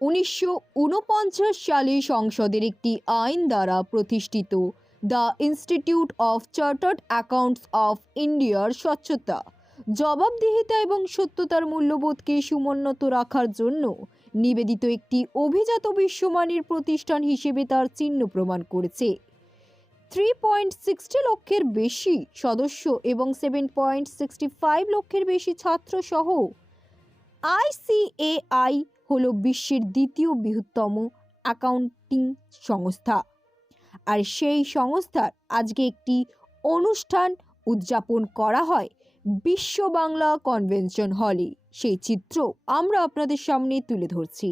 1949 সালে সংসদের একটি আইন দ্বারা প্রতিষ্ঠিত the institute of chartered accounts of ইন্ডিয়ার স্বচ্ছতা, জবাবদিহিতা এবং সত্যতার মূল্যবোধকে সমুন্নত রাখার জন্য নিবেদিত একটি অভিজাত বিশ্বমানের প্রতিষ্ঠান হিসেবে তার চিহ্ন প্রমাণ করেছে। 3.60 লক্ষের বেশি সদস্য এবং 7.65 লক্ষের বেশি ছাত্র সহ ICAI হলো বিশ্বের দ্বিতীয় বৃহত্তম অ্যাকাউন্টিং সংস্থা। আর সেই সংস্থার আজকে একটি অনুষ্ঠান উদযাপন করা হয় বিশ্ব বাংলা কনভেনশন হলে। সেই চিত্র আমরা আপনাদের সামনে তুলে ধরছি।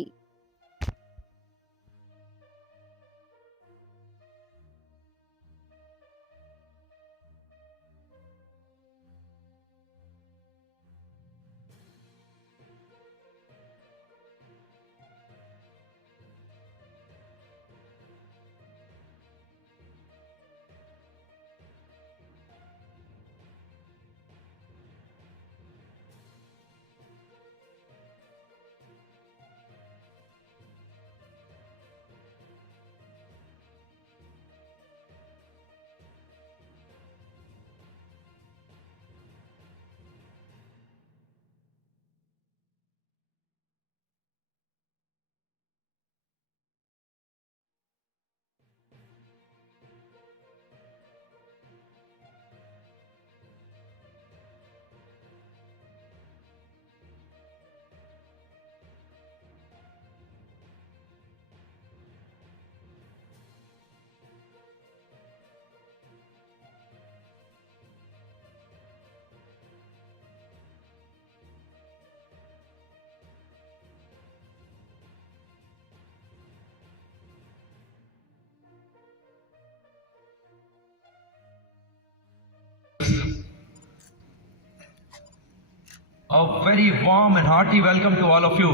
A very warm and hearty welcome to all of you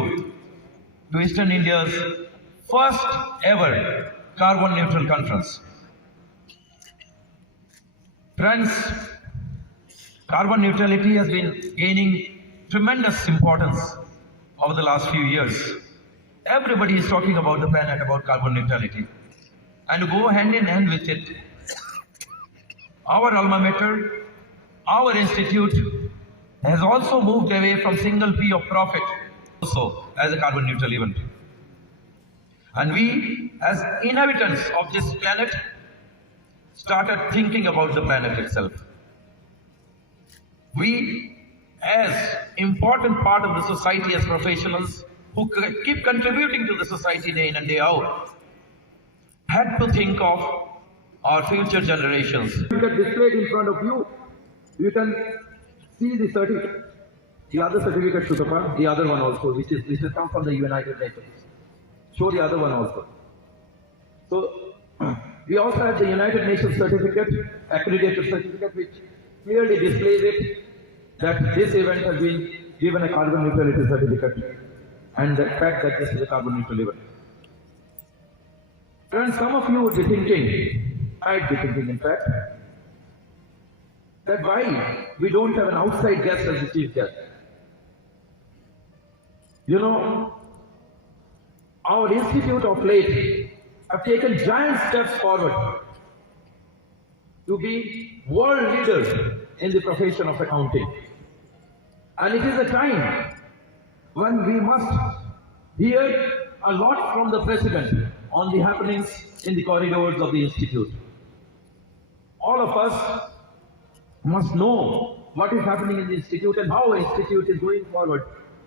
to Eastern India's first ever carbon neutral conference. Friends, carbon neutrality has been gaining tremendous importance over the last few years. Everybody is talking about the planet, about carbon neutrality. And to go hand in hand with it, our alma mater, our institute has also moved away from single P of profit also as a carbon neutral event. And we, as inhabitants of this planet, started thinking about the planet itself. We, as important part of the society, as professionals who keep contributing to the society day in and day out, had to think of our future generations. Displayed in front of you, you can see the certificate, the other certificate to the front, the other one also, which has come from the United Nations. Show the other one also. So we also have the United Nations certificate, accredited certificate, which clearly displays it that this event has been given a carbon neutrality certificate, and the fact that this is a carbon neutral event. And some of you would be thinking, I'd be thinking in fact, that why we don't have an outside guest as the chief guest. You know, our institute of late have taken giant steps forward to be world leaders in the profession of accounting. And it is a time when we must hear a lot from the President on the happenings in the corridors of the institute. All of us must know what is happening in the institute and how the institute is going forward,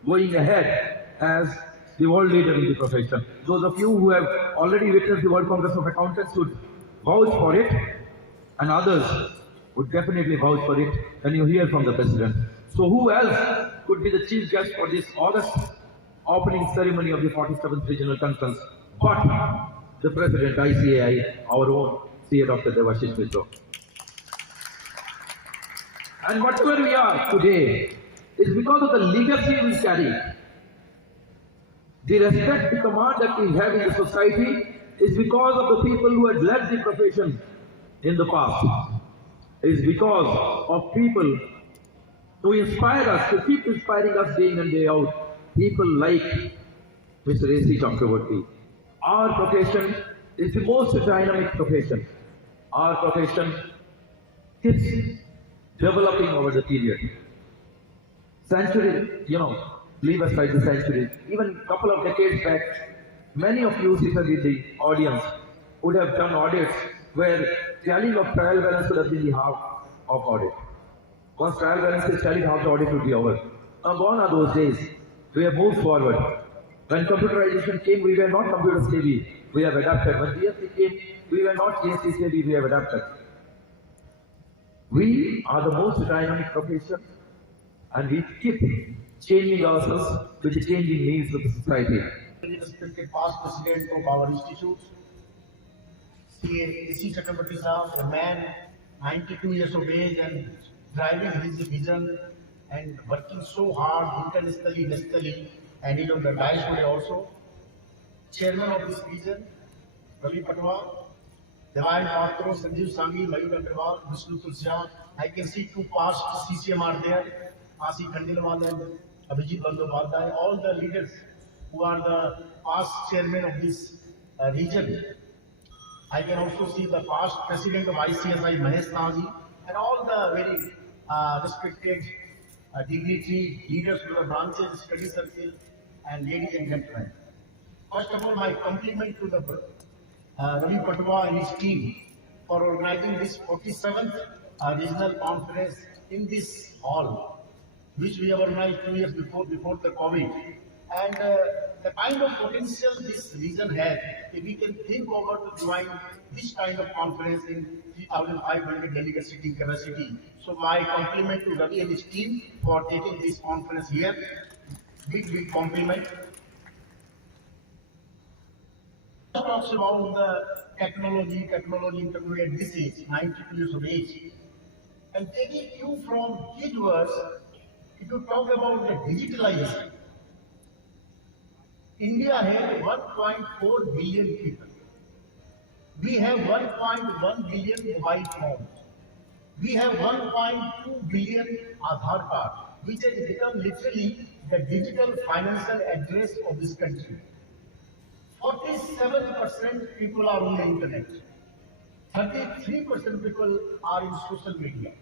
going ahead as the world leader in the profession. Those of you who have already witnessed the World Congress of Accountants would vouch for it, and others would definitely vouch for it when you hear from the President. So who else could be the chief guest for this August opening ceremony of the 47th Regional Conference but the President, ICAI, our own CA Dr. Devashish Biswa. And whatever we are today is because of the legacy we carry. The respect, the command that we have in the society is because of the people who had led the profession in the past. It is because of people who inspire us, to keep inspiring us day in and day out. People like Mr. A.C. Chakraborty. Our profession is the most dynamic profession. Our profession keeps developing over the period. Centuries, leave aside the centuries. Even a couple of decades back, many of you seated in the audience would have done audits where tallying of trial balance would have been the half of audit. Once trial balance is tallied, half the audit would be over. Now gone are those days. We have moved forward. When computerization came, we were not computer savvy. We have adapted. When GST came, we were not GST savvy. We have adapted. We are the most dynamic profession, and we keep changing ourselves with the changing needs of the society. Respected past president of our institute, C. Chakraborty Sahab, a man 92 years of age and driving his vision and working so hard internationally, nationally, and the dais today also. Chairman of this region, Ravi Patwa, Devan Patro, Sanjeev Sanghi, Mayur Agrawal, Vishnu Tulsiya. I can see two past CCM are there, Asi Khandilwal and Abhijit Bandyopadhyay, all the leaders who are the past chairman of this region. I can also see the past president of ICAI, Mahesh Naji, and all the very respected dignitary leaders of the branches, study circle, and ladies and gentlemen. First of all, my compliment to the Ravi Patwa and his team for organizing this 47th regional conference in this hall, which we have organized 2 years before the COVID. And the kind of potential this region has, if we can think over to join this kind of conference in 3,500 delegate sitting capacity. So my compliment to Ravi and his team for taking this conference here. Big compliment. Talks about the technology at this age, 92 years of age. And taking you from his words, if you talk about the digitalization, India has 1.4 billion people. We have 1.1 billion mobile phones. We have 1.2 billion Aadhaar cards, which has become literally the digital financial address of this country. 47% people are on the internet. 33% people are in social media.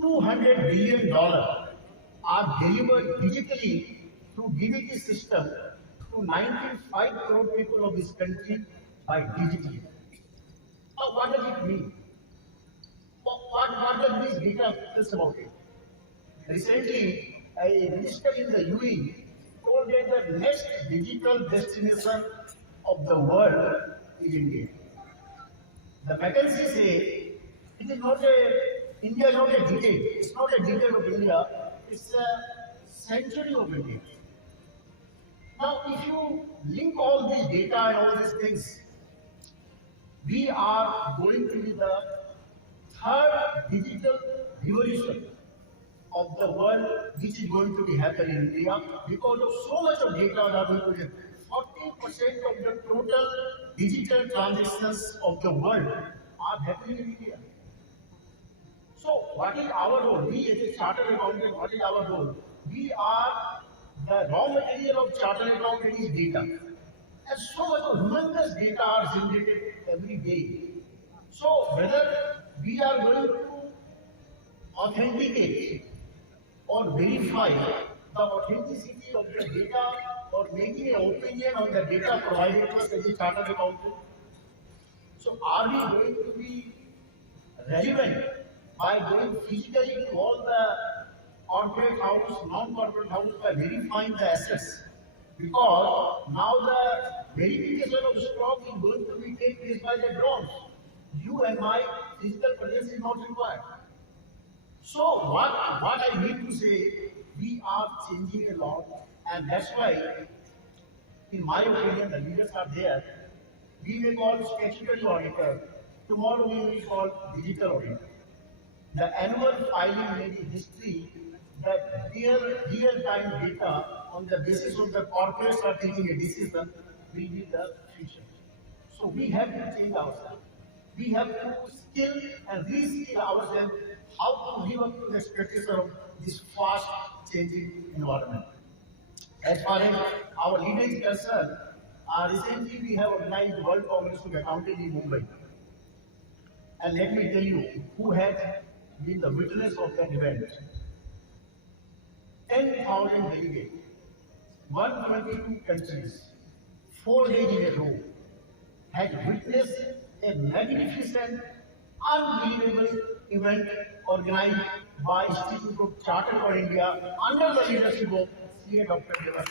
$200 billion are delivered digitally through DBT system to 95 crore people of this country by digitally. Now, what does it mean? What does this data tell us about it? Recently, a minister in the UAE told that the next digital destination of the world is India. The McKinsey say it is not India is not a decade. It's not a decade of India. It's a century of India. Now, if you link all this data and all these things, we are going to be the third digital revolution of the world, which is going to be happening in India because of so much of data that are going to be 40% of the total digital transactions of the world are happening in India. So, what is our role? We as a chartered accountant, what is our role? We are the raw material of chartered accounting is data. And so much of humongous data are generated every day. So, whether we are going to authenticate or verify the authenticity of the data or making an opinion on the data provided to us as a chartered accountant. So are we going to be relevant by going physically to all the corporate house, non-corporate house by verifying the assets? Because now the verification of stock is going to be taken place by the drones. You and my physical presence is not required. So what I need to say, we are changing a lot, and that's why, in my opinion, the leaders are there. We may call statutory auditor. Tomorrow we will call digital auditor. The annual filing may be history, that real-time data on the basis of the corporates are taking a decision will be the future. So we have to change ourselves. We have to skill and reskill ourselves how to live up to the expectation of this fast changing environment. As far as our leader is concerned, recently we have organized World Congress of Accountants in Mumbai. And let me tell you who has been the witness of that event. 10,000 delegates, 122 countries, 4 days in a row, had witnessed a magnificent, unbelievable event organized by Institute of Chartered for India under the leadership of CA Dr. Biswa.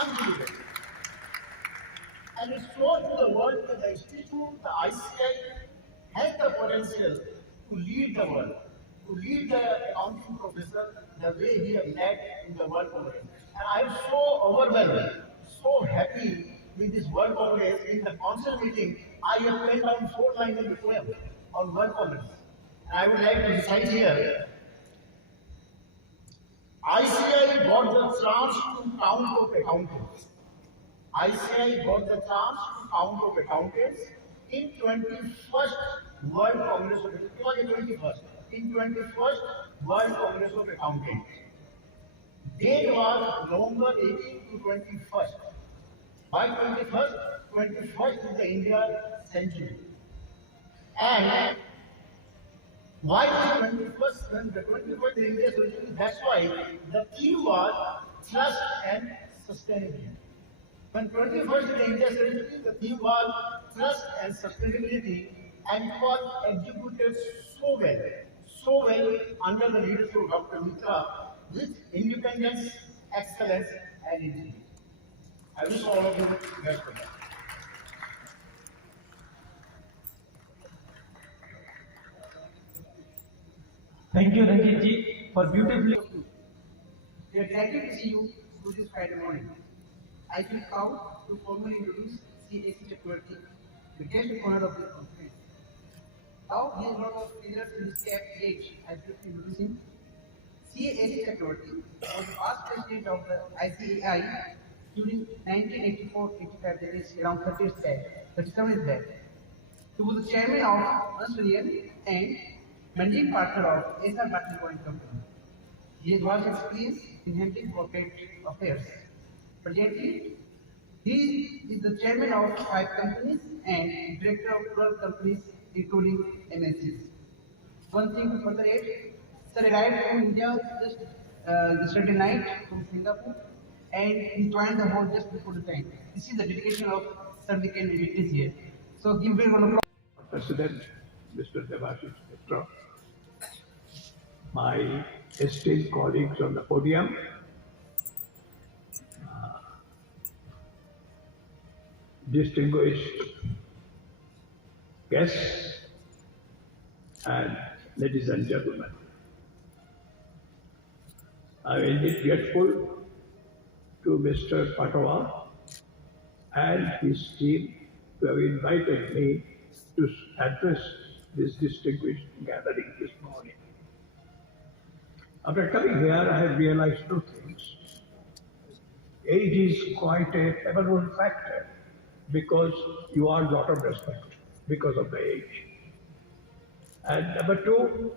Unbelievable. And it shows to the world that the Institute, the ICAI, has the potential to lead the world, to lead the accounting profession the way he has led in the World Congress. And I am so overwhelmed, so happy with this World Congress. In the council meeting, I have penned down 4 lines of the poem on World Congress. And I would like to recite here. ICAI got the chance to count of accountants. ICAI got the chance to count of accountants in 21st World Congress of Accountants. It was in 21st. In 21st World Congress of Accountants. Date was November 18 to 21st. By 21st is the India century. And why the 21st? When the 21st is India century, that's why the theme was trust and sustainability. When 21st is the India century, the theme was trust and sustainability, and it was executed so well under the leadership of Dr. Mitra with independence, excellence, and integrity. I wish all of you best of luck. Thank you, Ranjit ji, for beautifully. We are delighted to see you through this Friday morning. I feel proud to formally introduce CAC Chakravarti, the guest of honor of this conference. Now, he has a lot of leaders in his cap age. I feel to introduce him. CAC Chakravarti was the past president of the ICAI during 1984-85, that is around 30 years back, 37 years back. He was the chairman of Ernst & Young and managing partner of SR Battle Point Company. He has vast experience in handling corporate affairs. Presently, he is the chairman of 5 companies and director of 12 companies, including MNCs. One thing to further add, sir arrived from India just yesterday night from Singapore, and he joined the board just before the time. This is the dedication of Sir we can witness here. So give me one applause. President, Mr. Devashish Mitra, my esteemed colleagues on the podium, distinguished guests, and ladies and gentlemen. I am indeed grateful to Mr. Patwa and his team who have invited me to address this distinguished gathering this morning. After coming here, I have realized 2 things. Age is quite a favorable factor because you are lot of respect because of the age. And number 2,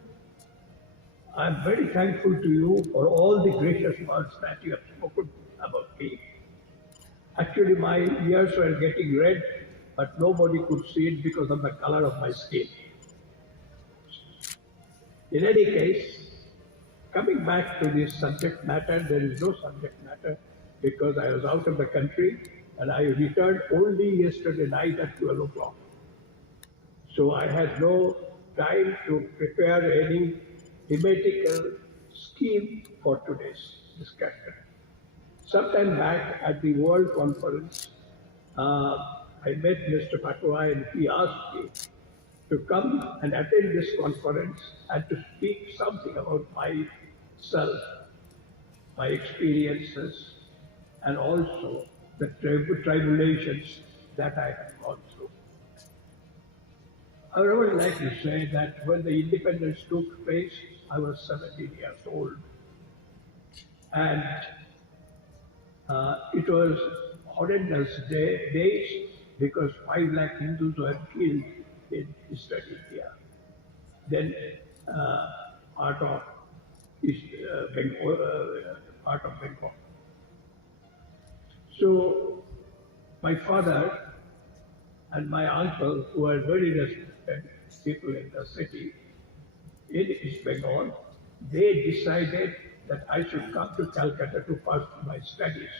I am very thankful to you for all the gracious words that you have spoken about me. Actually, my ears were getting red, but nobody could see it because of the color of my skin. In any case, coming back to this subject matter, there is no subject matter because I was out of the country and I returned only yesterday night at 12 o'clock. So I had no time to prepare any thematical scheme for today's discussion. Sometime back at the World Conference, I met Mr. Patwa and he asked me to come and attend this conference and to speak something about myself, my experiences, and also the tribulations that I have gone through. I would really like to say that when the independence took place, I was 17 years old. And it was horrendous days because 5 lakh Hindus were killed in Eastern India. Then part of Bengal. So my father and my uncle, who are very respected people in the city, in East Bengal, they decided that I should come to Calcutta to pursue my studies.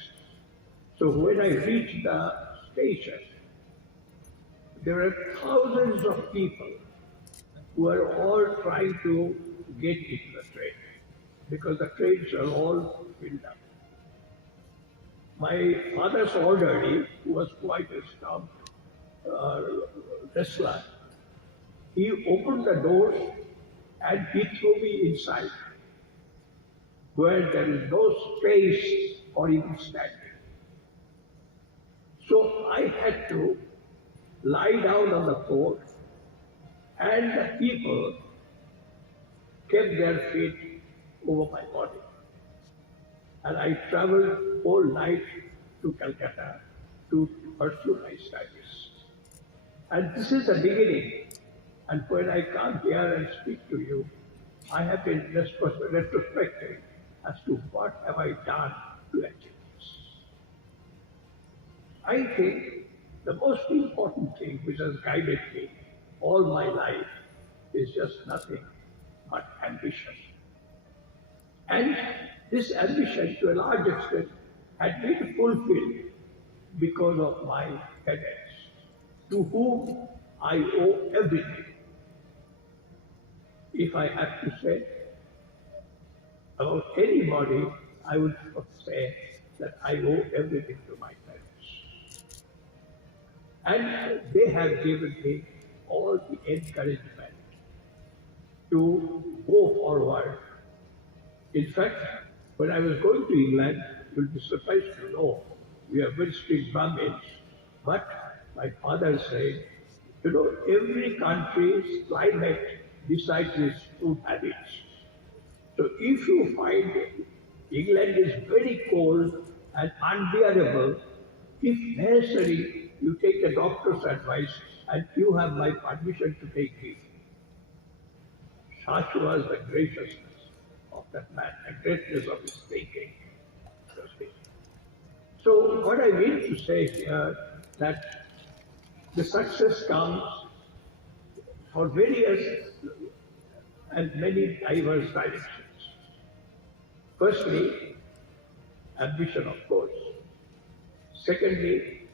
So when I reached the station, there were thousands of people who were all trying to get into the train because the trains are all filled up. My father's orderly, who was quite a stout wrestler, he opened the doors and he threw me inside, where there is no space for even standing. So I had to lie down on the floor, and the people kept their feet over my body. And I traveled all night to Calcutta to pursue my studies. And this is the beginning. And when I come here and speak to you, I have been retrospective as to what have I done to achieve this. I think the most important thing which has guided me all my life is just nothing but ambition. And this ambition, to a large extent, had been fulfilled because of my parents, to whom I owe everything. If I have to say about anybody, I would say that I owe everything to my parents. And they have given me all the encouragement to go forward. In fact, when I was going to England, you'll be surprised to know we are very strict Brahmins, but my father said, you know, every country's climate decides its food habits. So if you find England is very cold and unbearable, if necessary, you take the doctor's advice and you have my permission to take it. Such was the graciousness of that man, the greatness of his thinking. So what I mean to say here that the success comes for various and many diverse directions. Firstly, ambition, of course. Secondly,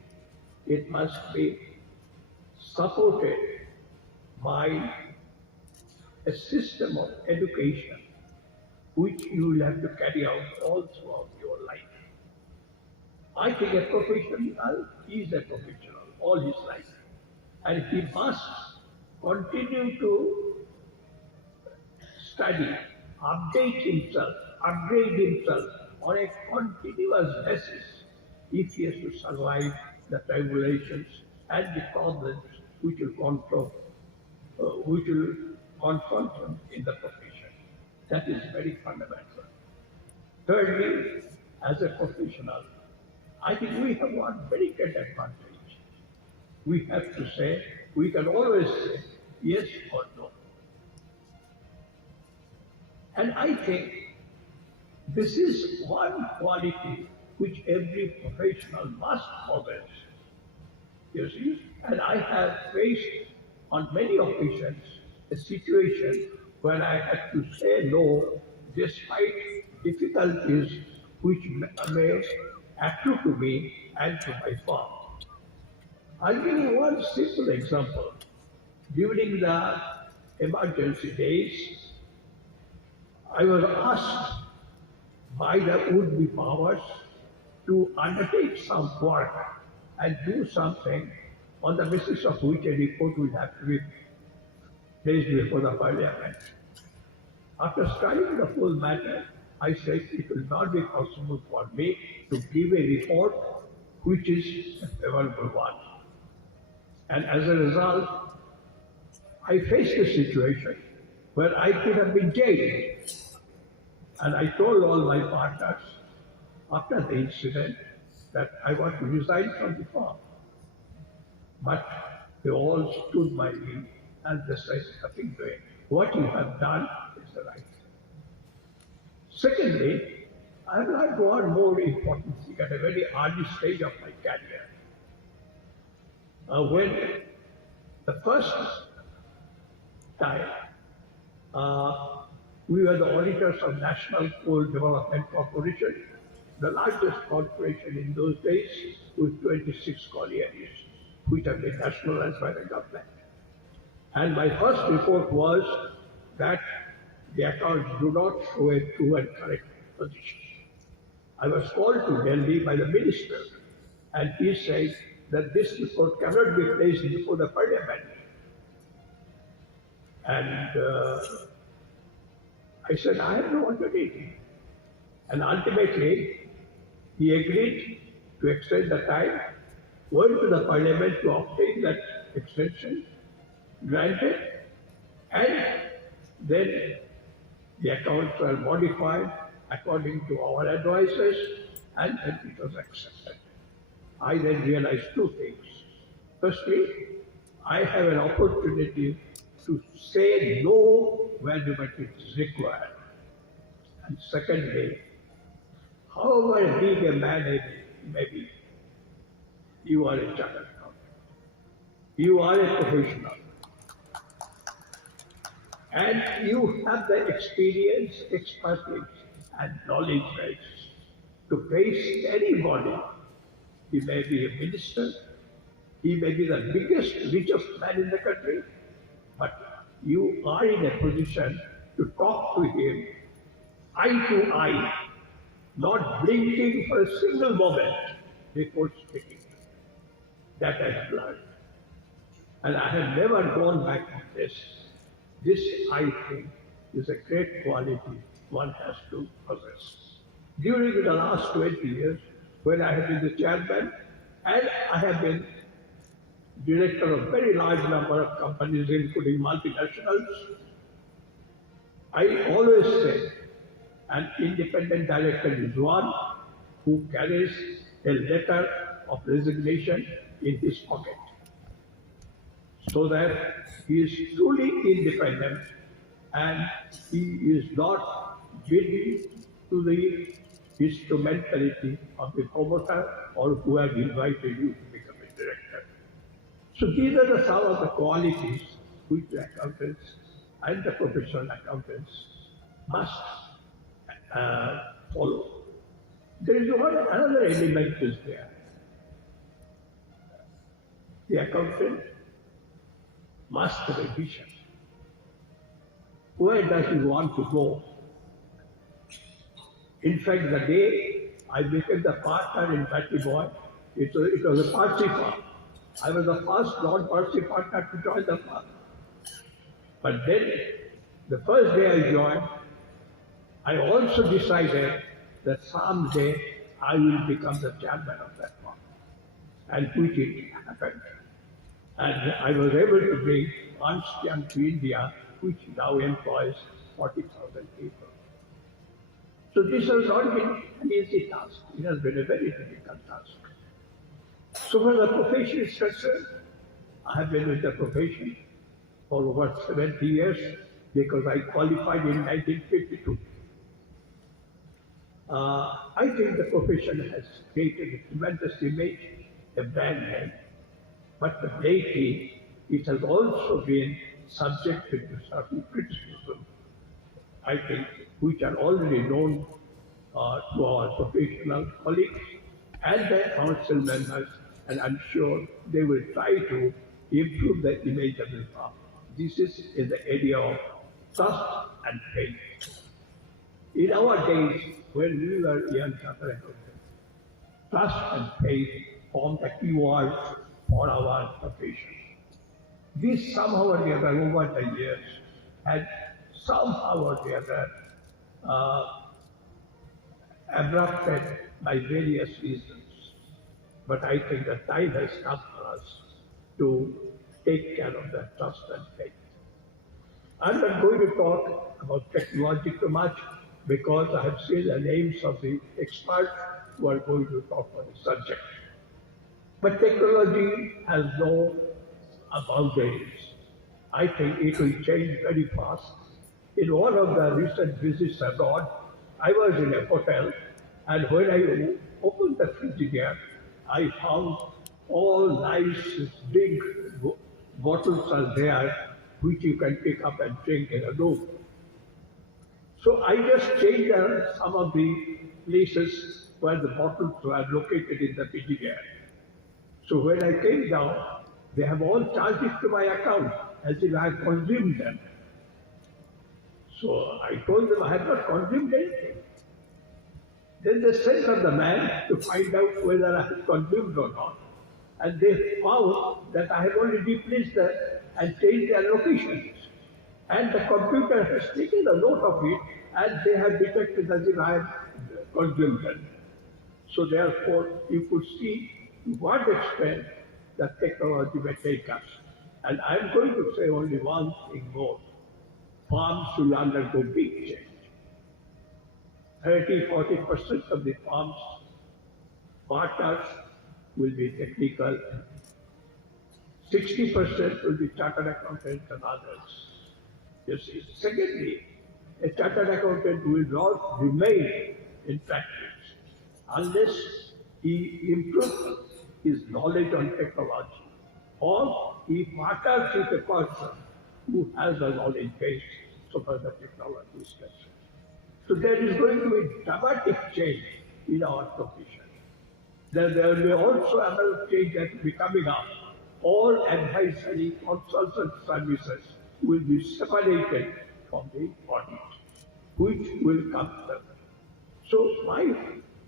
it must be supported by a system of education which you will have to carry out all throughout your life. I think a professional is a professional all his life, and he must continue to study, update himself, upgrade himself on a continuous basis if he has to survive the tribulations and the problems which will confront him in the profession. That is very fundamental. Thirdly, as a professional, I think we have one very great advantage. We have to say, we can always say yes or no. And I think this is one quality which every professional must possess. You see? And I have faced on many occasions a situation where I had to say no despite difficulties which may accrue to me and to my firm. I'll give you one simple example. During the emergency days, I was asked by the would-be powers to undertake some work and do something on the basis of which a report will have to be placed before the parliament. After studying the full matter, I said it will not be possible for me to give a report which is a favorable one. And as a result, I faced a situation where I could have been jailed. And I told all my partners after the incident that I want to resign from the firm. But they all stood by me and they said, nothing doing. What you have done is the right thing. Secondly, I have learned one more important thing at a very early stage of my career. When the first time we were the auditors of National Coal Development Corporation, the largest corporation in those days with 26 collieries, which have been nationalized by the government. And my first report was that the accounts do not show a true and correct position. I was called to Delhi by the minister, and he said that this report cannot be placed before the parliament. And I said, I have no alternative. And ultimately, he agreed to extend the time, went to the parliament to obtain that extension, granted, and then the accounts were modified according to our advices, and then it was accepted. I then realized two things. Firstly, I have an opportunity to say no whenever it is required. And secondly, however big a man may be, you are a chartered accountant. You are a professional. And you have the experience, expertise, and knowledge base to face anybody. He may be a minister, he may be the biggest, richest man in the country, but you are in a position to talk to him eye to eye, not blinking for a single moment before speaking. That I have learned. And I have never gone back on this. This, I think, is a great quality one has to possess. During the last 20 years, when I have been the chairman and I have been director of very large number of companies, including multinationals, I always say an independent director is one who carries a letter of resignation in his pocket, so that he is truly independent and he is not bending to the instrumentality of the promoter or who has invited you to become a director. So these are some of the qualities which the accountants and the professional accountants must follow. There is another element is there. The accountant must have a vision. Where does he want to go? In fact, the day I became the partner in Batty Boy, it was a Parsi firm. I was the first non-Parsi partner to join the firm. But then, the first day I joined, I also decided that someday I will become the chairman of that firm, and which it happened. And I was able to bring Ernst & Young to India, which now employs 40,000 people. So this has not been an easy task. It has been a very difficult task. So for the profession is concerned, I have been with the profession for over 70 years because I qualified in 1952. I think the profession has created a tremendous image, a brand name. But lately, it has also been subjected to certain criticism, I think, which are already known to our professional colleagues and their council members, and I'm sure they will try to improve the image of the firm. This is in the area of trust and faith. In our days, when we were young chartered accountants, trust and faith formed the key words for our profession. This somehow or the other over the years had somehow or the other abrupted by various reasons. But I think the time has come for us to take care of that trust and faith. I'm not going to talk about technology too much because I have seen the names of the experts who are going to talk on the subject. But technology has no boundaries. I think it will change very fast. In one of the recent visits abroad, I was in a hotel And when I opened the frigidaire, I found all nice big bottles are there, which you can pick up and drink in a room. So I just changed some of the places where the bottles were located in the frigidaire. So when I came down, they have all charged it to my account as if I have consumed them. So I told them I have not consumed anything. Then they sent on the man to find out whether I have consumed or not. And they found that I have only replaced them and changed their locations. And the computer has taken a note of it and they have detected as if I have consumed them. So therefore, you could see to what extent the technology may take us. And I'm going to say only one thing more. Farms will undergo big change. 30–40% of the farms partners will be technical. 60% will be chartered accountants and others. You see. Secondly, a chartered accountant will not remain in practice unless he improves his knowledge on technology or he partners with a person who has a knowledge base so far as the technology is concerned. So there is going to be dramatic change in our profession. There will be also another change that will be coming up. All advisory consultant services will be separated from the audit, which will come first. So my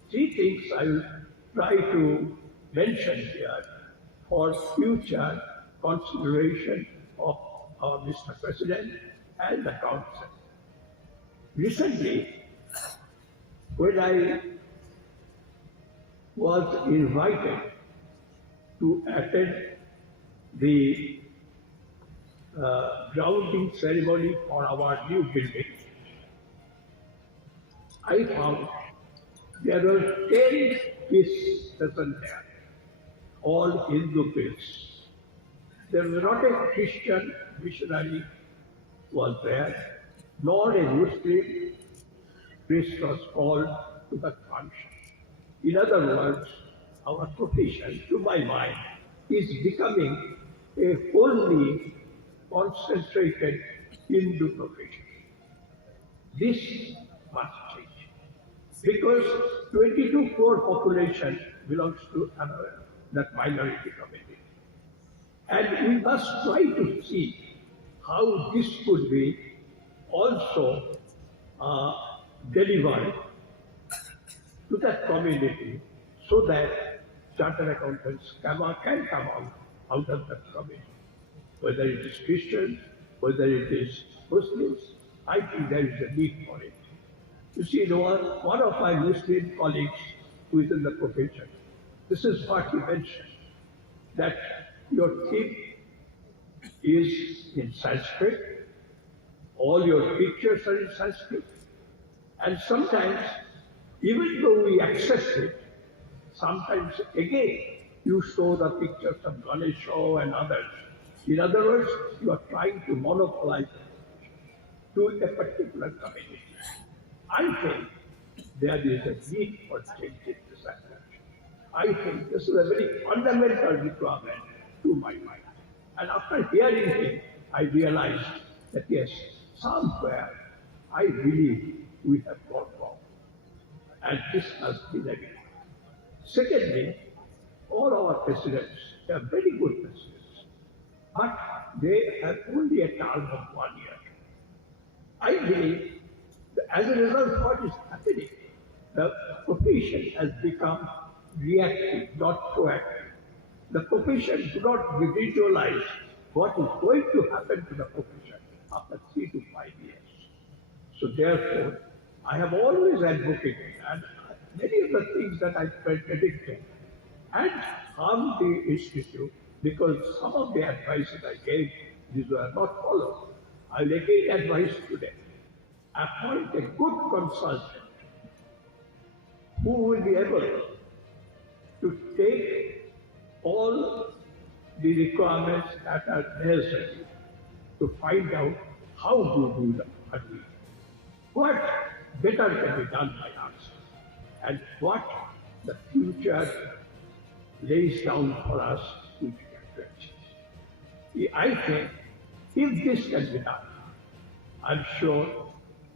three things I will try to mention here for future consideration of our Mr. President and the Council. Recently, when I was invited to attend the grounding ceremony for our new building, I found there were 10 priests present there, all Hindu priests. There was not a Christian missionary was there, nor a Muslim priest was called to the function. In other words, our profession, to my mind, is becoming a wholly concentrated Hindu profession. This must change because 22 crore population belongs to that minority community. And we must try to see how this could be also delivered to that community so that chartered accountants can come out of that community. Whether it is Christians, whether it is Muslims, I think there is a need for it. You see, one of my Muslim colleagues who is in the profession, this is what he mentioned, that your theme is in Sanskrit, all your pictures are in Sanskrit, and sometimes, even though we accept it, sometimes again you show the pictures of Ganesha and others. In other words, you are trying to monopolize to a particular community. I think there is a need for changing this approach. I think this is a very fundamental requirement to my mind. And after hearing him, I realized that yes, somewhere I believe we have gone wrong. And this has been a need. Secondly, all our presidents, they are very good presidents, but they have only a term of 1 year. I believe that as a result, what is happening, the profession has become reactive, not proactive. The profession do not visualize what is going to happen to the profession after 3 to 5 years. So therefore, I have always advocated, and many of the things that I predicted and harmed the institute because some of the advices I gave, these were not followed. I will again advise today, appoint a good consultant who will be able to take all the requirements that are necessary to find out how to do the early. What better can be done by us? and what the future lays down for us which we can fetch. I think if this can be done, I'm sure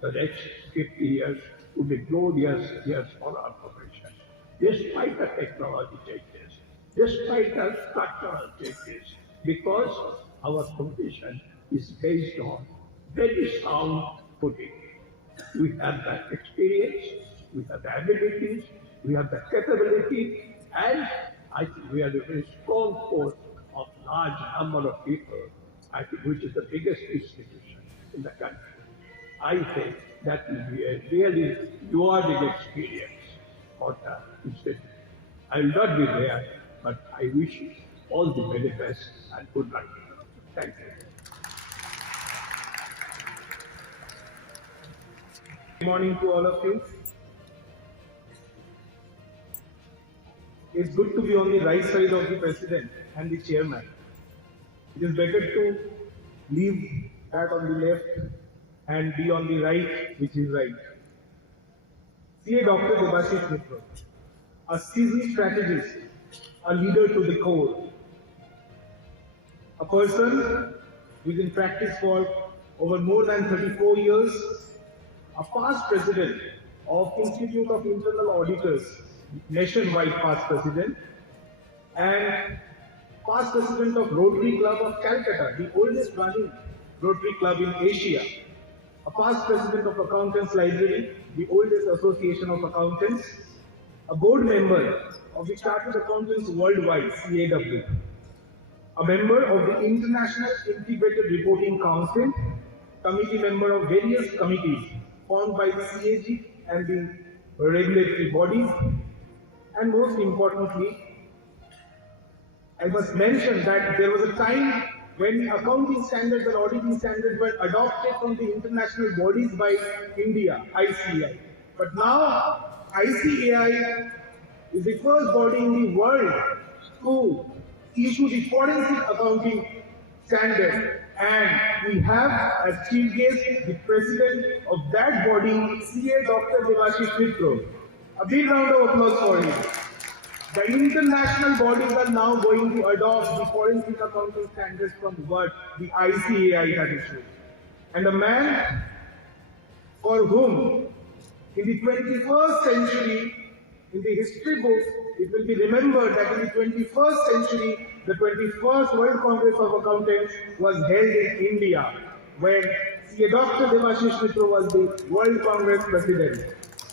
the next 50 years will be glorious years for our profession. Despite the technology changes, despite the structural changes, because our profession is based on very sound footing. We have the experience, we have the abilities, we have the capability, and I think we are a very strong force of large number of people, I think, which is the biggest institution in the country. I think that will be a really rewarding experience for the institute. I will not be there, but I wish you all the very best and good luck. Thank you. Good morning to all of you. It's good to be on the right side of the president and the chairman. It is better to leave that on the left and be on the right, which is right. CA Dr. Debashish Mitra, a seasoned strategist, a leader to the core, a person who is in practice for over more than 34 years, a past president of Institute of Internal Auditors, nationwide past president, and past president of Rotary Club of Calcutta, the oldest running Rotary Club in Asia, a past president of Accountants Library, the oldest association of accountants, a board member of the Chartered Accountants Worldwide, CAW, a member of the International Integrated Reporting Council, committee member of various committees formed by the CAG and the regulatory bodies, and most importantly, I must mention that there was a time when accounting standards and auditing standards were adopted from the international bodies by India, ICAI. But now, ICAI is the first body in the world to issue the forensic accounting standard. And we have as chief guest the president of that body, CA Dr. Debashish Mitra. A big round of applause for him. The international bodies are now going to adopt the forensic accounting standards from what the ICAI has issued. And a man for whom in the 21st century, in the history books, it will be remembered that in the 21st century, the 21st World Congress of Accountants was held in India, when CA Dr. Debashish Mitra was the World Congress president.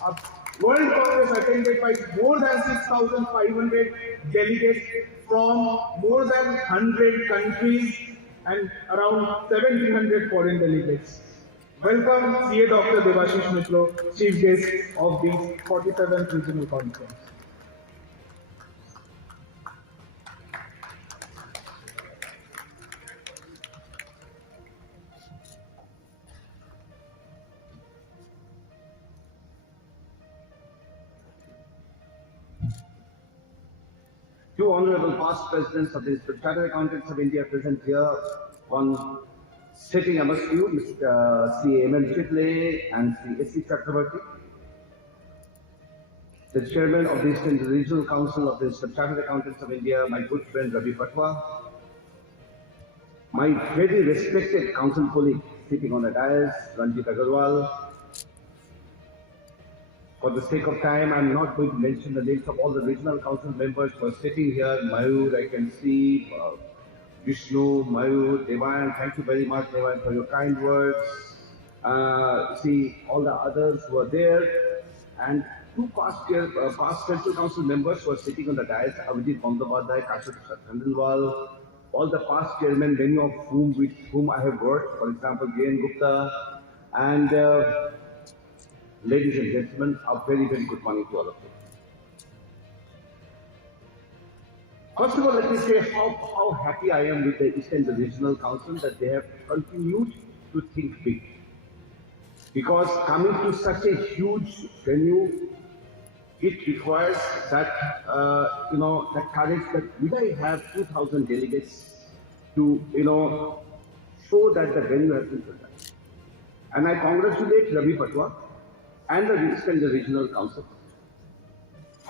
A World Congress attended by more than 6,500 delegates from more than 100 countries and around 1,700 foreign delegates. Welcome, CA Dr. Debashish Mitra, Chief Guest of the 47th Regional Conference. Two honorable past presidents of the Chartered Accountants of India present here, one sitting amongst you, Mr. C. M. Chitle and C. S. C. Chakrabarti, the chairman of the Eastern Regional Council of the Chartered Accountants of India, my good friend Ravi Patwa, my very respected council colleague sitting on the dais, Ranjit Agarwal. For the sake of time, I'm not going to mention the names of all the regional council members who are sitting here. Mayur, I can see, Vishnu, Mayur, Devan, thank you very much, Devan, for your kind words. See, all the others who are there, and two past central council members who are sitting on the dais, Avijit Bandyopadhyay, Kashif Khandelwal, all the past chairmen, many of whom with whom I have worked, for example, J.N. Gupta, and ladies and gentlemen, a very, very good morning to all of you. First of all, let me say how happy I am with the Eastern Regional Council that they have continued to think big. Because coming to such a huge venue, it requires that, that courage that we may have 2,000 delegates to, show that the venue has been presented. And I congratulate Ravi Patwa and the Eastern Regional Council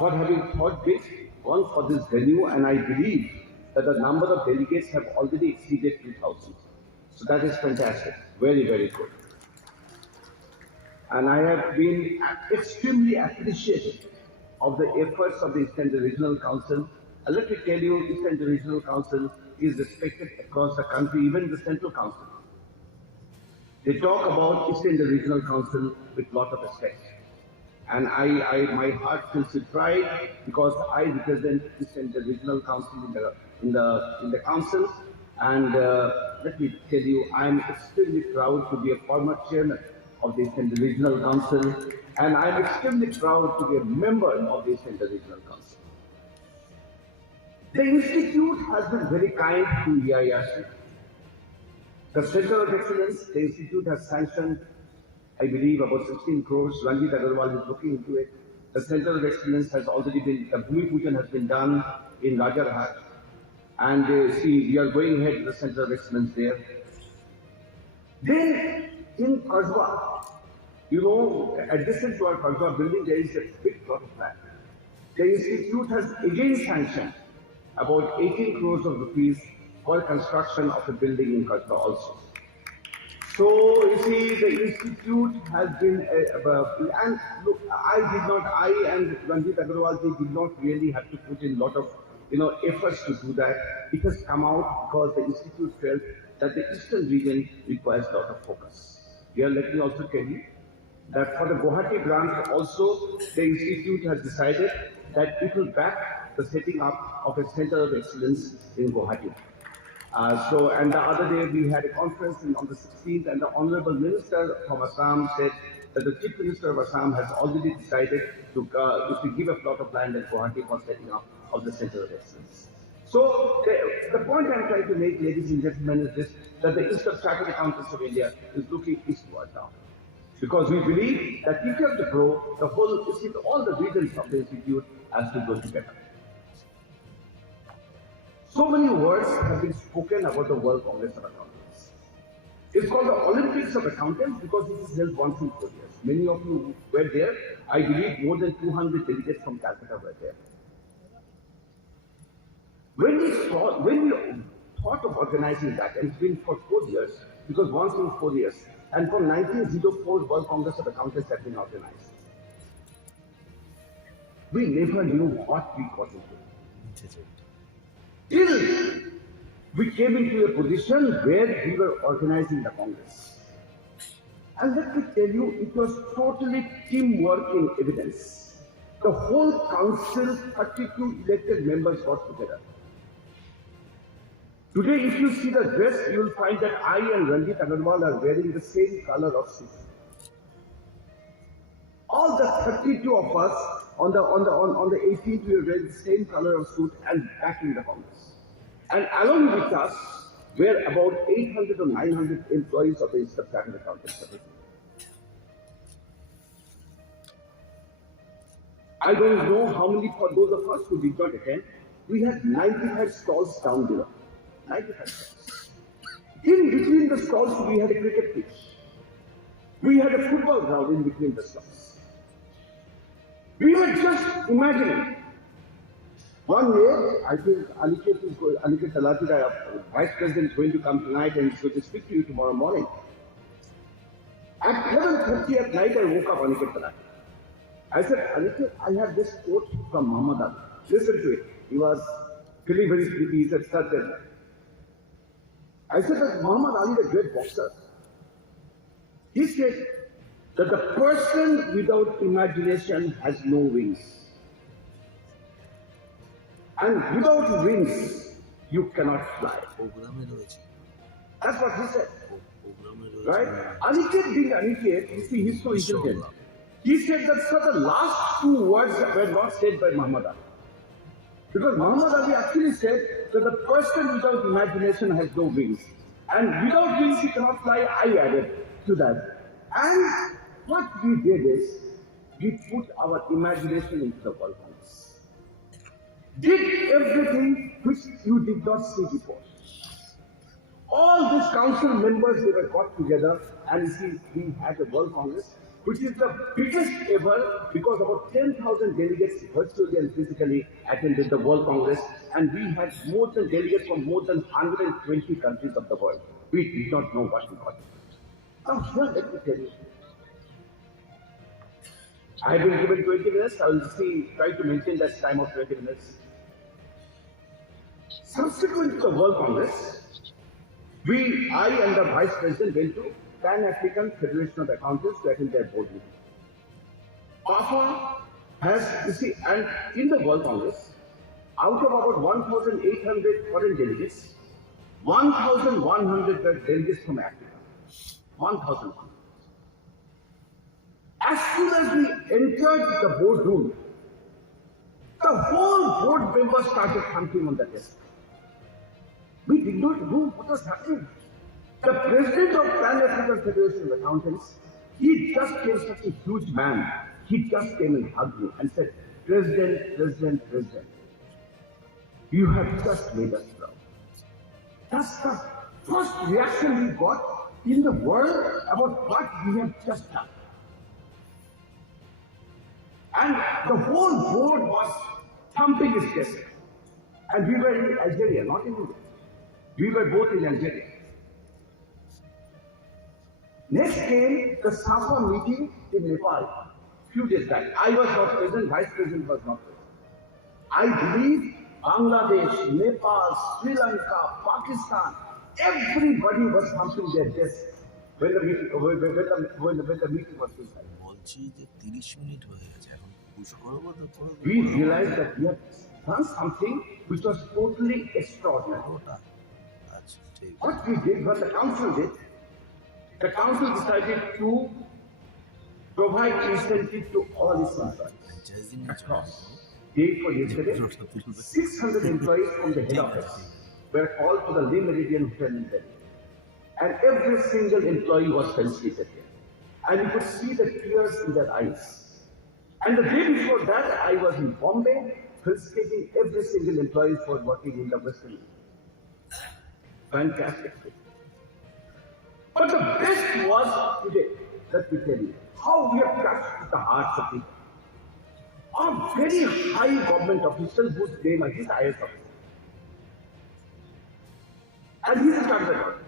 for having thought big, one for this venue, and I believe that the number of delegates have already exceeded 2,000. So that is fantastic. Very, very good. And I have been extremely appreciative of the efforts of the Eastern Regional Council. And let me tell you, Eastern Regional Council is respected across the country, even the Central Council. They talk about Eastern Regional Council with a lot of respect. And my heart fills with pride because I represent Eastern Regional Council in the council. And let me tell you, I am extremely proud to be a former chairman of the Eastern Regional Council, and I am extremely proud to be a member of the Eastern Regional Council. The Institute has been very kind to EIRC. The Center of Excellence, the Institute has sanctioned, I believe, about 16 crores. Ranjit Agarwal is looking into it. The Center of Excellence has already been, the Bhumi Pujan has been done in Rajarhat. And see, we are going ahead with the Center of Excellence there. Then, in Kasba, you know, adjacent to our Kasba building, there is a big plot of land. The Institute has again sanctioned about 18 crores of rupees for construction of a building in Kolkata also. So, you see, the Institute has been, and look, I and Ranjit Agarwal did not really have to put in a lot of, efforts to do that. It has come out because the Institute felt that the Eastern region requires a lot of focus. Here, let me also tell you that for the Guwahati branch also, the Institute has decided that it will back the setting up of a Center of Excellence in Guwahati. And the other day we had a conference on the 16th, and the Honorable Minister from Assam said that the Chief Minister of Assam has already decided to give a plot of land at Guwahati for setting up of the Center of Excellence. So the point I'm trying to make, ladies and gentlemen, is this, that the Institute of Chartered Accountants of India is looking eastward now. Because we believe that if you have to grow, the whole, all the regions of the Institute has to go together. So many words have been spoken about the World Congress of Accountants. It's called the Olympics of Accountants because it is held once in 4 years. Many of you were there. I believe more than 200 delegates from Calcutta were there. When we thought of organizing that, and it's been for 4 years, because once in 4 years, and from 1904, World Congress of Accountants have been organized. We never knew what we got into. Till we came into a position where we were organizing the Congress. And let me tell you, it was totally teamwork in evidence. The whole council, 32 elected members got together. Today, if you see the dress, you will find that I and Ranjit Agarwal are wearing the same color of suit. All the 32 of us on the 18th, we were wearing the same color of suit and backing the Congress. And along with us were about 800 or 900 employees of the Institute of Chartered Accountants. I don't know how many, for those of us who did not attend, we had 95 stalls down below. 95 stalls. In between the stalls, we had a cricket pitch. We had a football ground in between the stalls. We were just imagining. One day, I think Aniket Talati, the Vice President, is going to come tonight and is going to speak to you tomorrow morning. At 11:30 at night, I woke up Aniket Talati. I said, Aniket, I have this quote from Muhammad Ali. Listen to it. He was feeling very sleepy. He said, Sir, I said that Muhammad Ali, the great boxer, he said that the person without imagination has no wings. And without wings, you cannot fly. That's what he said. Right? Aniket being Aniket, you see, he's so intelligent. He said that sir, the last two words were not said by Muhammad Ali. Because Muhammad Ali actually said that the person without imagination has no wings. And without wings, he cannot fly. I added to that. And what we did is, we put our imagination into the World Congress. Did everything which you did not see before. All these council members, they were got together and see, we had a World Congress. which is the biggest ever because about 10,000 delegates virtually and physically attended the World Congress, and we had more than delegates from more than 120 countries of the world. We did not know what we got. Now here, let me tell you. I have been given 20 minutes. I will try to maintain that time of 20 minutes. Subsequent to the World Congress, I and the Vice President went to Pan-African Federation of Accountants to attend their board meeting. PAFA has, and in the World Congress, out of about 1,800 foreign delegates, 1,100 were delegates from Africa. 1,100. As soon as we entered the boardroom, the whole board members started thumping on the desk. We did not know what was happening. The president of Pan-African Federation of Accountants, he just came, such a huge man. He just came and hugged me and said, President, President, President, you have just made us proud. That's the first reaction we got in the world about what we have just done. And the whole board was thumping his desk. And we were in Algeria, not in India. We were both in Algeria. Next came the SAFA meeting in Nepal, few days back. I was not present, Vice President was not present. I believe Bangladesh, Nepal, Sri Lanka, Pakistan, everybody was thumping their desks when the meeting, when the meeting was decided. We realized that we had done something which was totally extraordinary. What we did, what the council did, the council decided to provide incentive to all its employees across. Day for yesterday, 600 employees from the head office were called to the Le Meridian Hotel in Delhi. And every single employee was felicitated here. And you could see the tears in their eyes. And the day before that, I was in Bombay, felicitating every single employee for working in the Western Union. Fantastic. But the best was today, let me tell you, how we have touched the hearts of people. A very high government official whose name is ICAI officer. And he started out.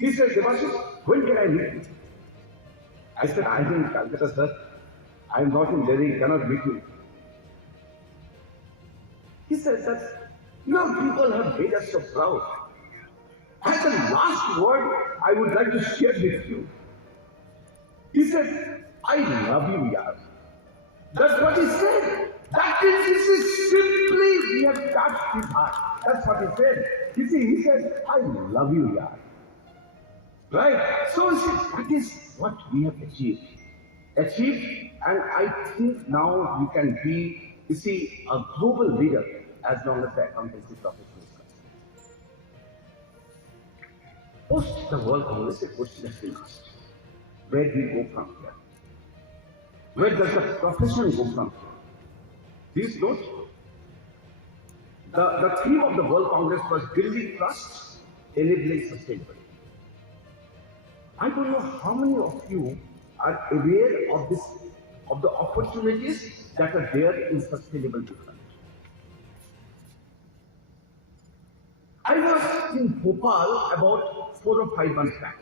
He said, Devashish, when can I meet you? I said, I am in Kolkata, sir. I am not in Delhi, cannot meet you. He said that your people have made us so proud. And the last word I would like to share with you. He said, I love you, yaar. That's what he said. That means this is simply, we have touched his heart. That's what he said. You see, he said, I love you, yaar. Right? So that is what we have achieved. And I think now we can be, you see, a global leader as long as the accountancy profession is concerned. Post the World Congress, a question has been asked. Where do we go from here? Where does the profession go from here? Please note, the theme of the World Congress was building trust, enabling sustainability. I don't know how many of you are aware of this, of the opportunities that are there in sustainable development. I was in Bhopal about 4 or 5 months back.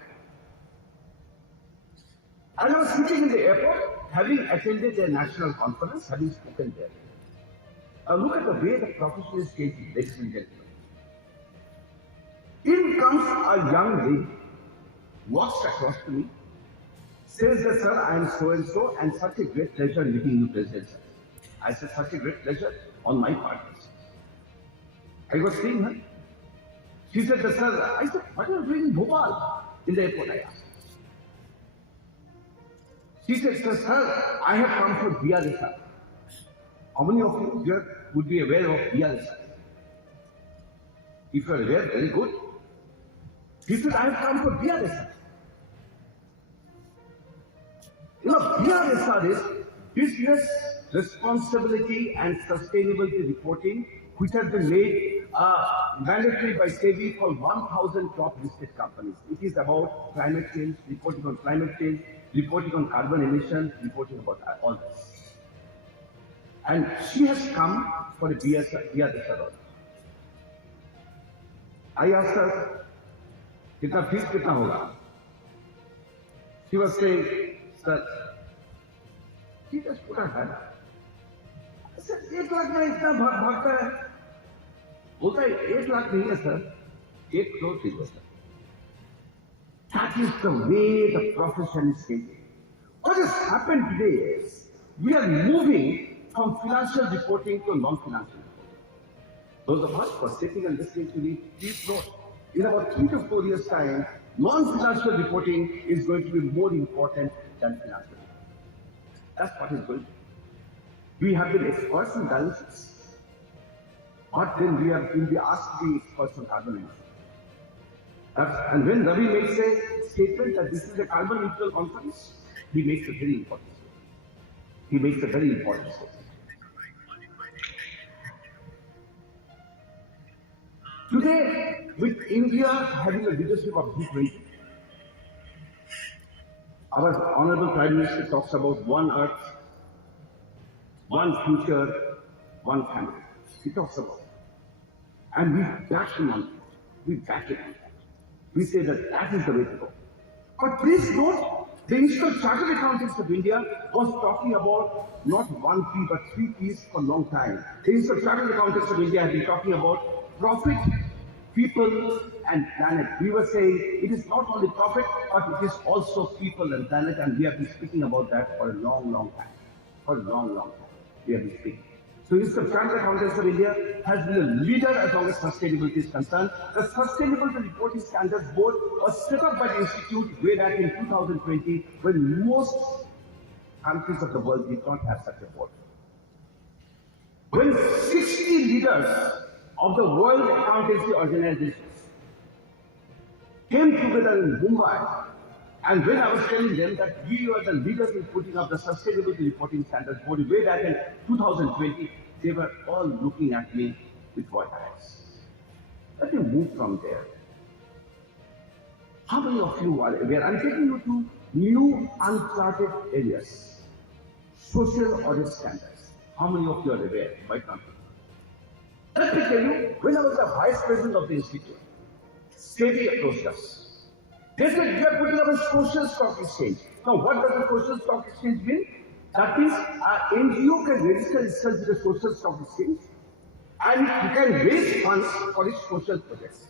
And I was sitting in the airport, having attended a national conference, having spoken there. Look at the way the profession is changing, ladies and gentlemen. In comes a young lady, walks across to me, says that, sir, I am so and so, and such a great pleasure meeting you, President, sir. I said, such a great pleasure on my part. I was seeing her. She said, sir, I said, what are you doing in Bhopal? In the airport, I asked. She said, sir, I have come for BRSR. How many of you here would be aware of BRSR? If you are aware, very good. He said, I have come for BRSR. You know, BRSR is Business Responsibility and Sustainability Reporting, which has been made mandatory by SEBI for 1,000 top listed companies. It is about climate change, reporting on climate change, reporting on carbon emissions, reporting about all this. And she has come for a BSR. I asked her, "Kitna fees kitna hoga?" She was saying, "Sir, she just put her hand up." I said, "1 lakh में इतना भागता है?" बोलता है, "1 लाख नहीं है sir, 1 crore चाहिए sir." That is the way the profession is changing. What has happened today is we are moving from financial reporting to non-financial reporting. Those of us who are sitting and listening to me, please note, in about 3 to 4 years' time, non-financial reporting is going to be more important than financial reporting. That's what is going to be. We have been experts in balance sheets, but then will be asked to be experts on carbon emissions. And when Ravi makes a statement that this is a carbon neutral conference, he makes a very important statement. He makes a very important statement. Today, with India having a leadership of G20, our Honorable Prime Minister talks about one Earth, one future, one family. He talks about it. And we back him on it. We back it on it. We say that that is the way to go. But please note, the Institute of Chartered Accountants of India was talking about not 1 P but 3 Ps for a long time. The Institute of Chartered Accountants of India has been talking about profit, people and planet. We were saying it is not only profit but it is also people and planet, and we have been speaking about that for a long, long time. For a long, long time we have been speaking. So the Institute of Chartered Accountants of India has been a leader as long as sustainability is concerned. The Sustainability Reporting Standards Board was set up by the Institute way back in 2020 when most countries of the world did not have such a board. When 60 leaders of the world accountancy organizations came together in Mumbai, and when I was telling them that we were the leaders in putting up the Sustainability Reporting Standards Board way back in 2020, they were all looking at me with wide eyes. Let me move from there. How many of you are aware? I'm taking you to new uncharted areas. Social audit standards. How many of you are aware? Might not be. Let me tell you, when I was the vice president of the institute, SEBI approached us. They said, we are putting up a social stock exchange. Now, what does a social stock exchange mean? That means an NGO can register itself with a social stock exchange and you can raise funds for its social projects.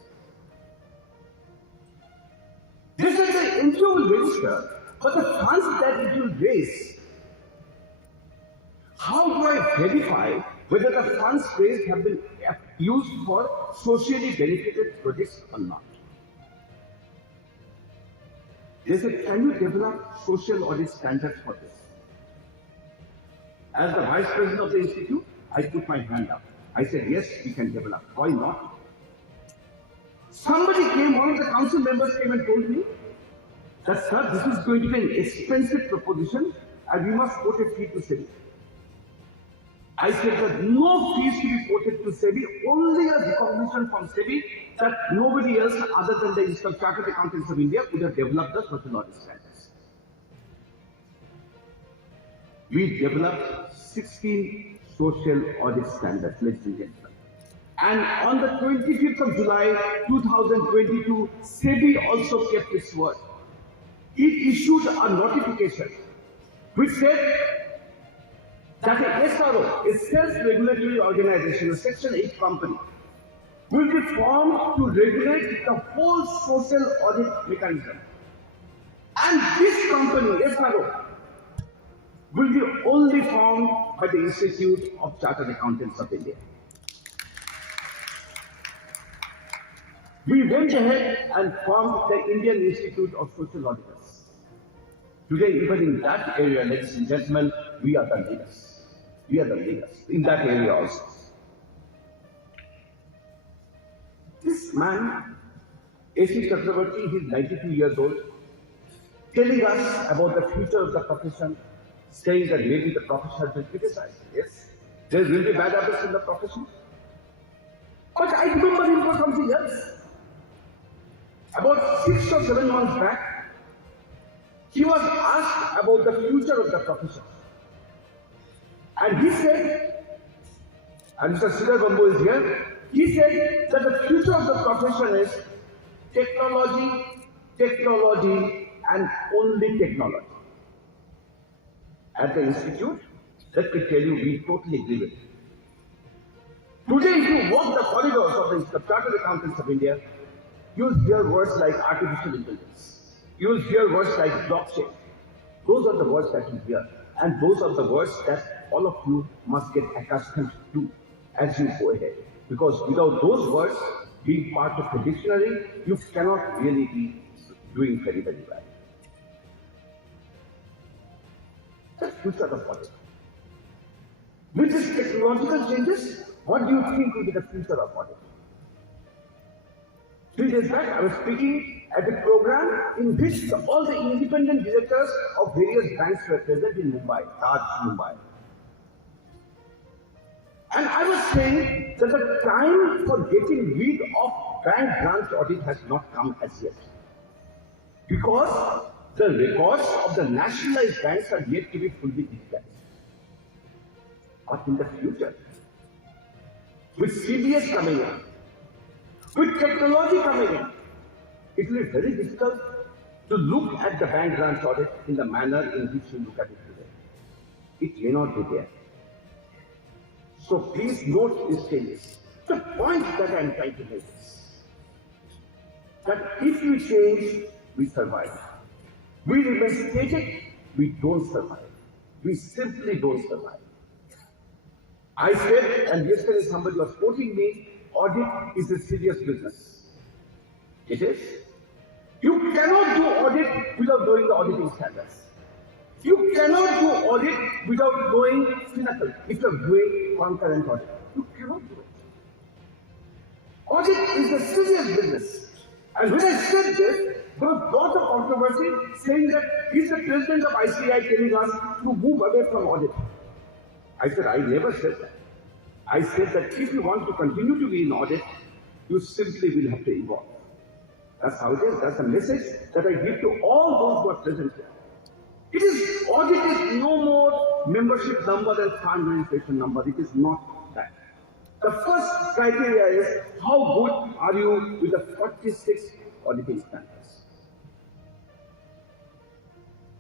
They said the NGO will register, but the funds that it will raise, how do I verify whether the funds raised have been used for socially benefited projects or not? They said, can you develop social audit standards for this? As the vice president of the institute, I put my hand up. I said, yes, we can develop. Why not? Somebody came, one of the council members came and told me that, sir, this is going to be an expensive proposition and we must quote a fee to SEBI. I said that no fees to be quoted to SEBI, only a recognition from SEBI that nobody else other than the Institute of Chartered Accountants of India could have developed the social audit standards. We developed 16 social audit standards, ladies and gentlemen. And on the 25th of July 2022, SEBI also kept its word. It issued a notification which said that a SRO, a self-regulatory organization, a Section 8 company, will be formed to regulate the whole social audit mechanism. And this company, SRO, will be only formed by the Institute of Chartered Accountants of India. We went ahead and formed the Indian Institute of Social Auditors. Today, even in that area, ladies and gentlemen, we are the leaders. We are the leaders in that area also. This man, A.C. Chakravarti, he's 92 years old, telling us about the future of the profession, saying that maybe the profession has been criticized. Yes, there will be bad apples in the profession. But I remember him for something else. About 6 or 7 months back, He was asked about the future of the profession. And he said, and Mr. Sridhar Bambu is here, he said that the future of the profession is technology, technology, and only technology. At the institute, let me tell you, we totally agree with it. Today, if you walk the corridors of the Chartered Accountants of India, you'll hear words like artificial intelligence. You'll hear words like blockchain. Those are the words that you hear. And those are the words that all of you must get accustomed to as you go ahead. Because without those words being part of the dictionary, you cannot really be doing very, very well. The future of audit. With these technological changes, what do you think will be the future of audit? 3 days back, I was speaking at a program in which all the independent directors of various banks were present in Mumbai, Taj, Mumbai. And I was saying that the time for getting rid of bank branch audit has not come as yet. Because the records of the nationalized banks are yet to be fully digitized. But in the future, with CBS coming in, with technology coming in, it will be very difficult to look at the bank branch audit in the manner in which you look at it today. It may not be there. So please note these changes. The point that I am trying to make is that if we change, we survive. We remain static, we don't survive. We simply don't survive. I said, and yesterday somebody was quoting me, audit is a serious business. It is. You cannot do audit without knowing the auditing standards. You cannot do audit without knowing Finacle if you are doing concurrent audit. You cannot do it. Audit is a serious business. And when I said this, there was lots of controversy saying that he's the president of ICAI telling us to move away from audit. I said, I never said that. I said that if you want to continue to be in audit, you simply will have to evolve. That's how it is. That's the message that I give to all those who are present here. It is, audit is no more membership number and fund registration number. It is not that. The first criteria is how good are you with the 46 auditing standards.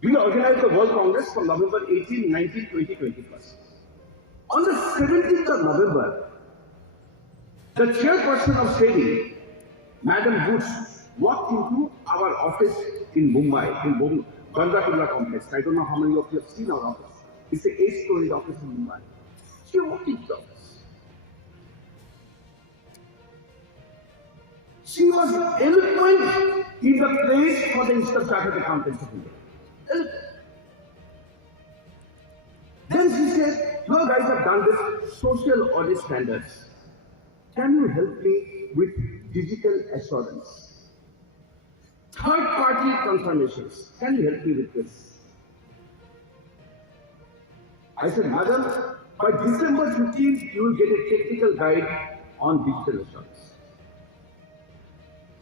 We organized the World Congress from November 18, 19, 20, 21. On the 17th of November, the chairperson of SEBI, Madam Woods, walked into our office in Mumbai, in Bangla complex. I don't know how many of you have seen our office. It's an 8-story office in Mumbai. She walked into the office. She was eloquent in the praise for the Institute of Chartered Accountants of India. Then she said, you guys have done this social audit standards. Can you help me with digital assurance? Third-party confirmations. Can you help me with this? I said, Madam, by December 15th, you will get a technical guide on digital assurance.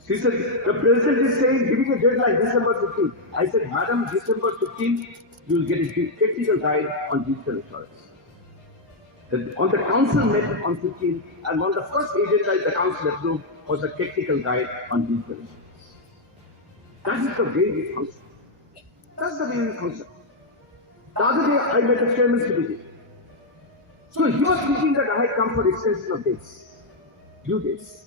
She said, the president is saying, giving a deadline, December 15th. I said, Madam, December 15th, you will get a technical guide on digital assurance. On the council met on 15th, and on the first agenda the council approved was a technical guide on digital assurance. That is the way we function. That's the way we function. The other day I met a chairman's committee. So he was thinking that I had come for extension of dates. Due dates.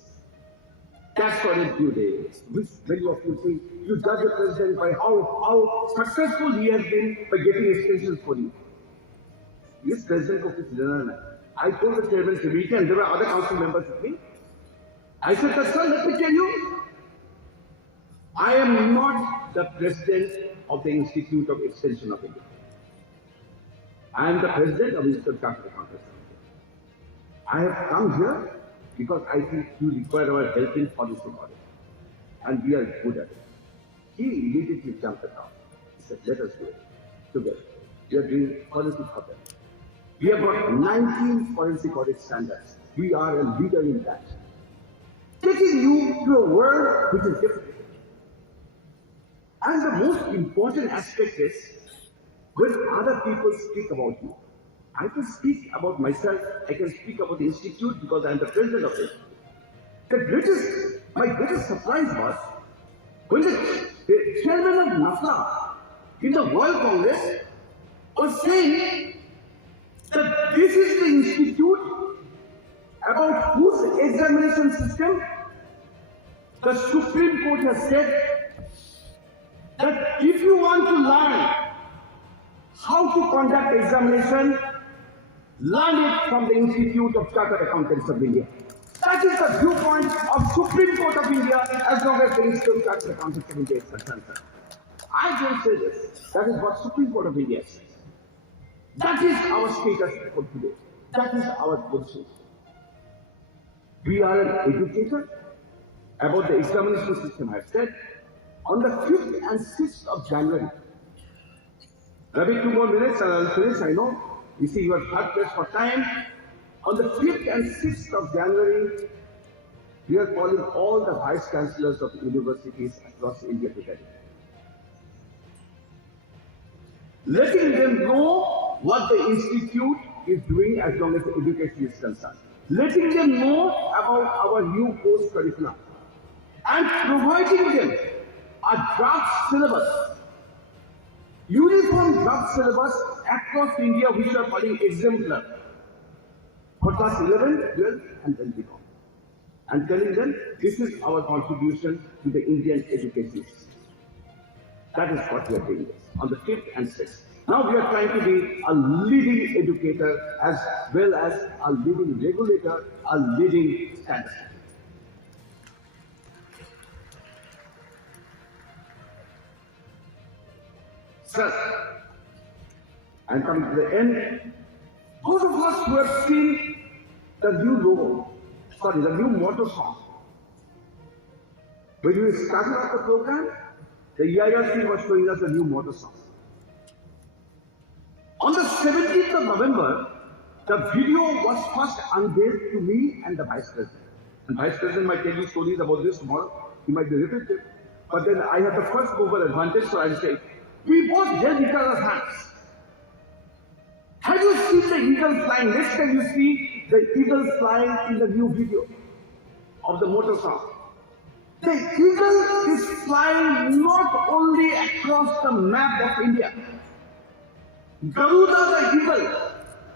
Tax audit due dates. Which many of you think you judge the president by how successful he has been by getting extensions for you. Yes, President of this I told the chairman's committee, and there were other council members with me. I said, sir, let me tell you, I am not the president of the Institute of Extension of India. I am the president of the Institute of Chartered Accountants of India. I have come here because I think you require our help in policy audit. And we are good at it. He immediately jumped at top. He said, let us do it together. We are doing policy audit. We have got 19 forensic audit standards. We are a leader in that. Taking you to a world which is different. And the most important aspect is, when other people speak about you, I can speak about myself, I can speak about the institute because I am the president of it. My greatest surprise was when the chairman of NASA in the World Congress was saying that this is the institute about whose examination system the Supreme Court has said that if you want to learn how to conduct examination, learn it from the Institute of Chartered Accountants of India. That is the viewpoint of Supreme Court of India as long as the Institute of Chartered Accountants of India is concerned. I don't say this. That is what Supreme Court of India says. That is our status for today. That is our position. We are an educator. About the examination system, I have said, on the 5th and 6th of January. Ravi, 2 more minutes and I will finish, I know. You see, you are hard pressed for time. On the 5th and 6th of January, we are calling all the vice chancellors of universities across India together. Letting them know what the institute is doing as long as the education is concerned. Letting them know about our new course curriculum. And providing them a draft syllabus, uniform draft syllabus across India, which are calling exemplar for class 11, 12, and then beyond. And telling them this is our contribution to the Indian education system. That is what we are doing on the 5th and 6th. Now we are trying to be a leading educator as well as a leading regulator, a leading standard. Sir, I'm coming to the end. Those of us who have seen the new the new motto song. When we started off the program, the EIRC was showing us the new motto song. On the 17th of November, the video was first unveiled to me and the Vice President. And Vice President might tell you stories about this tomorrow. He might be repetitive. But then I have the first mover advantage, so I'll say, we both held each other's hands. Have you seen the eagle flying? Next time you see the eagle flying in the new video of the motor song. The eagle is flying not only across the map of India. Garuda the eagle,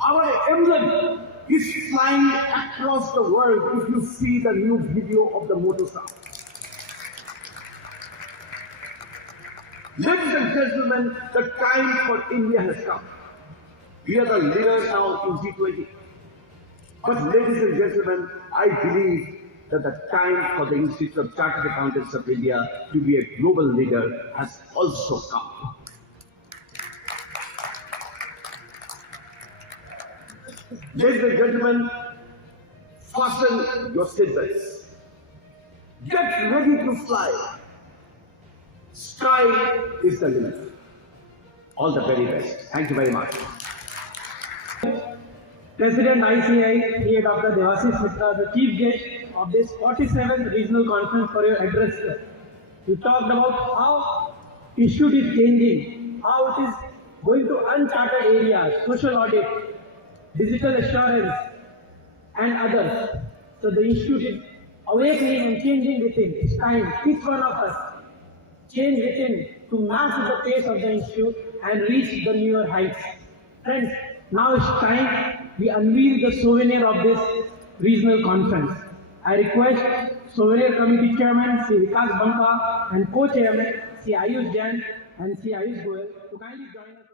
our emblem, is flying across the world if you see the new video of the motor song. Ladies and gentlemen, the time for India has come. We are the leaders now in G20. But ladies and gentlemen, I believe that the time for the Institute of Chartered Accountants of India to be a global leader has also come. Ladies and gentlemen, fasten your seatbelts. Get ready to fly. Sky is the limit. All the very best. Thank you very much. President ICAI, here Dr. Devashish Mitra, the chief guest of this 47th regional conference for your address. You talked about how issue is changing, how it is going to uncharted areas, social audit, digital assurance, and others. So the institute is awakening and changing within. It's time each one of us change within to match the pace of the institute and reach the newer heights. Friends, now it's time we unveil the souvenir of this regional conference. I request Souvenir Committee Chairman Sri Vikas Bangla and Co-Chairman Sri Ayush Jain and Sri Ayush Goyal to kindly join us.